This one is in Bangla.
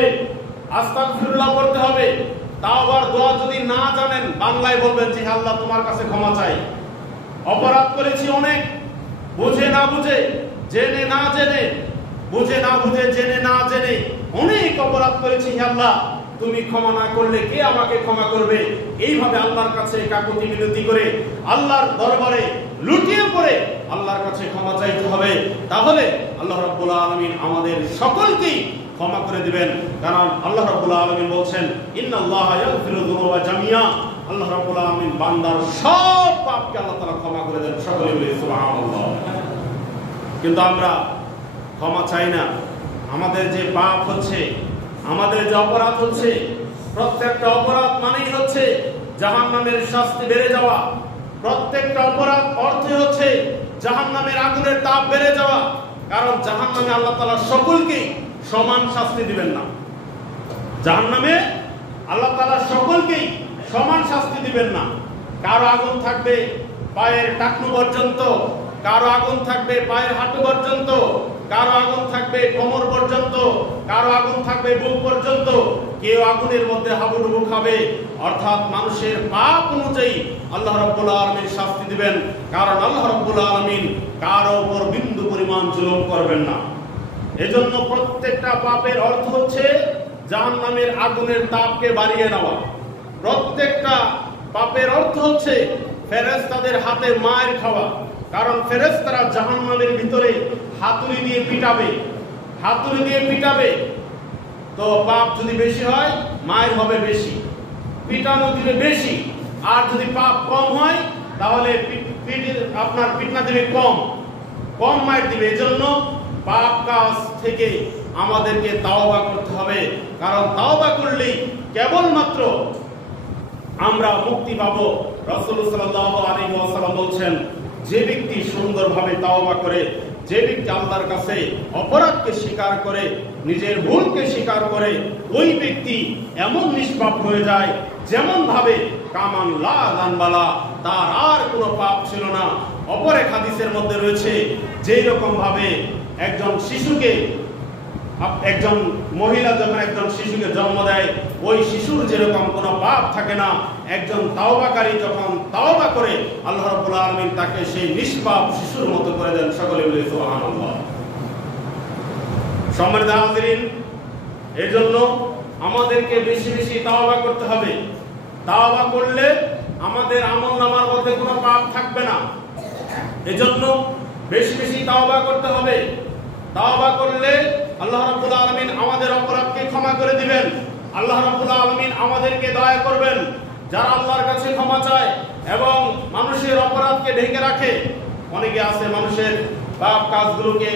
হবে, আস্তাগফিরুল্লাহ পড়তে হবে। তাওবার দোয়া যদি না জানেন, বাংলায় বলবেন যে আল্লাহ তোমার কাছে ক্ষমা চাই, অপরাধ করেছি অনেক, বুঝে না বুঝে, জেনে না জেনে, বুঝে না বুঝে, জেনে না জেনে অনেক অপরাধ করেছি, হে আল্লাহ তুমি ক্ষমা না করলে কে আমাকে ক্ষমা করবে? এইভাবে আল্লাহর কাছে কাকুতি মিনতি করে, আল্লাহর দরবারে লুটিয়ে পড়ে আল্লাহর কাছে ক্ষমা চাইতে হবে। তাহলে আল্লাহ রাব্বুল আলামিন আমাদের সকলকেই ক্ষমা করে দিবেন। কারণ আল্লাহ রাব্বুল আলামিন বলছেন, ইন্নাল্লাহা ইয়াগফিরু যুনুবা জামিয়া। আল্লাহ রাব্বুল আলামিন বান্দার সব পাপকে আল্লাহ তাআলা ক্ষমা করে দেন। সকলে বলি সুবহানাল্লাহ। কিন্তু আমরা ক্ষমা চাই না। আমাদের যে পাপ হচ্ছে, আমাদের যে অপরাধ হচ্ছে, প্রত্যেকটা অপরাধ মানেই হচ্ছে জাহান্নামের শাস্তি বেড়ে যাওয়া। প্রত্যেকটা অপরাধ অর্থে হচ্ছে জাহান্নামের আগুনের তাপ বেড়ে যাওয়া। কারণ জাহান্নামে আল্লাহ তাআলা সকলকেই সমান শাস্তি দিবেন না। জাহান্নামে আল্লাহ তাআলা সকলকেই সমান শাস্তি দিবেন না। কারো আগুন থাকবে পায়ের টাকনু পর্যন্ত, কারো আগুন থাকবে পায়ের হাঁটু পর্যন্ত, কারো আগুন থাকবে কোমর পর্যন্ত, কারো আগুন থাকবে বুক পর্যন্ত। কেউ আগুনের মধ্যে হাবুডুবু খাবে। অর্থাৎ মানুষের পাপ অনুযায়ী আল্লাহ রাব্বুল আলামিন শাস্তি দিবেন। কারণ আল্লাহ রাব্বুল আলামিন কারো উপর বিন্দু পরিমাণ জুলুম করবেন না। এজন্য প্রত্যেকটা পাপের অর্থ হচ্ছে জাহান্নামের আগুনের তাপকে বাড়িয়ে নেওয়া। প্রত্যেকটা পাপের অর্থ হচ্ছে ফেরেশতাদের হাতে মার খাওয়া। কারণ ফেরেশতারা জাহান্নামের ভিতরে হাতুড়ি দিয়ে পিটাবে, হাতুড়ি দিয়ে পিটাবে। তো পাপ যদি বেশি হয়, মার হবে বেশি, পিটানো দিবে বেশি। আর যদি পাপ কম হয়, তাহলে আপনার পিটনা দিবে কম, কম মার দিবে। এজন্য পাপ কাজ থেকে আমাদেরকে তাওবা করতে হবে। কারণ তাওবা করলেই কেবলমাত্র আমরা মুক্তি পাবো। রাসূলুল্লাহ সাল্লাল্লাহু আলাইহি ওয়াসাল্লাম বলছেন, যে ব্যক্তি সুন্দরভাবে তাওবা করে, যে ব্যক্তি আল্লাহর কাছে অপরাধকে স্বীকার করে, নিজের ভুলকে স্বীকার করে, ওই ব্যক্তি এমন নিষ্পাপ হয়ে যায় যেমন ভাবে কামান লা জানবালা, তার আর কোনো পাপ ছিল না। অপর এক হাদিসের মধ্যে রয়েছে, যেই রকম ভাবে একজন শিশুকে, একজন মহিলা যখন একজন শিশুকে জন্ম দেয়, ওই শিশুর যেরকম কোনো পাপ থাকে না, একজন তাওবাকারী যখন তাওবা করে, আল্লাহ রাব্বুল আলামিন তাকে সেই নিষ্পাপ শিশুর মতো করে দেন। সকলে বলি সুবহানাল্লাহ। সম্মানিত হাজিরিন, এজন্য আমাদেরকে বেশি বেশি তাওবা করতে হবে। তাওবা করলে আমাদের আমলনামার মধ্যে কোনো পাপ থাকবে না। এজন্য বেশি বেশি তাওবা করতে হবে। তাওবা করলে আল্লাহ রাব্বুল আলামিন আমাদের অপরাধকে ক্ষমা করে দিবেন। আল্লাহ রাব্বুল আলামিন আমাদেরকে দয়া করবেন। যারা আল্লাহর কাছে ক্ষমা চায় এবং মানুষের অপরাধকে ঢেকে রাখে, অনেকে আছে মানুষের পাপ কাজগুলোকে